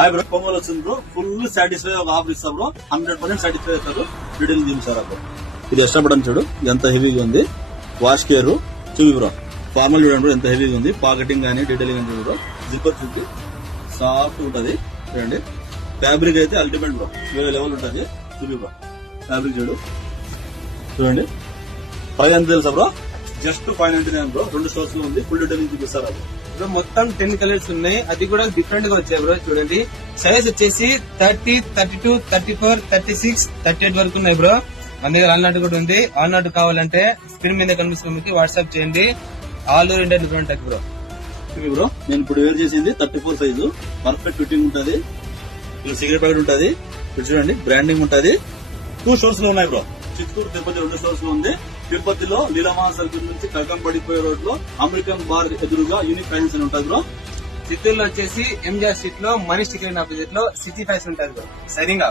Hi bro, కొమ్మలు వచ్చింది bro. Full satisfy ఒక ఆఫర్ ఇస్తాం బ్రో. 100% సాటిస్ఫై అవుతారు. డీటెయిల్ చూసారా బ్రో. ఇది ఎక్స్ట్రా బటన్ చూడు ఎంత హెవీగా ఉంది. వాష్ కేర్ చూపి బ్రో. ఫార్మల్ చూడండి బ్రో ఎంత హెవీగా ఉంది. పాకెటింగ్ గానీ డీటెయిలింగ్ కానీ చూడు బ్రో. జిప్పర్ చూపి సాఫ్ట్ ఉంటది చూడండి. ఫ్యాబ్రిక్ అయితే అల్టిమేట్ బ్రో, వేరే లెవెల్ ఉంటది. చూపి బ్రో ఫ్యాబ్రిక్ చూడండి. ప్రైస్ ఎంత తెలుసా బ్రో? Just 599 bro. 2 స్టోర్స్ లో ఉంది. ఫుల్ డీటెయిలింగ్ చూపిస్తారా బ్రో. మొత్తం 10 కలర్స్ ఉన్నాయి. అది కూడా డిఫరెంట్ గా వచ్చాయి బ్రో. చూడండి సైజ్ వచ్చేసి 30, 32, 34, 36, 38 వరకు ఉన్నాయి బ్రో. మన దగ్గర ఆల్ నాట్ కూడా ఉంది. ఆల్ నాట్ కావాలంటే స్క్రీన్ మీద కనిపిస్తుంది మీకు వాట్సాప్ చేయండి. All over India different bro. Bro నేను ఇప్పుడు వేర్ చేసింది 34 సైజు. పర్ఫెక్ట్ ఫిట్టింగ్ ఉంటది. ఇలా సిగరెట్ ప్యాకెట్ ఉంటది. చూడండి బ్రాండింగ్ ఉంటది. 2 స్టోర్స్ లో ఉన్నాయి బ్రో. చిత్తూరు, తిరుపతి 2 స్టోర్స్ లో ఉంది. తిరుపతిలో లీలామా సర్కిల్ నుంచి కల్కంపడిపోయే రోడ్ లో అమెరికన్ బార్ ఎదురుగా యూనిక్ ఫ్యాషన్స్ అని ఉంటుంది బ్రో. చిత్తూరులో వచ్చేసి ఎంజిఆర్ స్ట్రీట్ లో మనీష్ చికెన్ ఆపోజిట్ లో సిటీ ఫ్యాషన్ ఉంటుంది బ్రో. సరిగా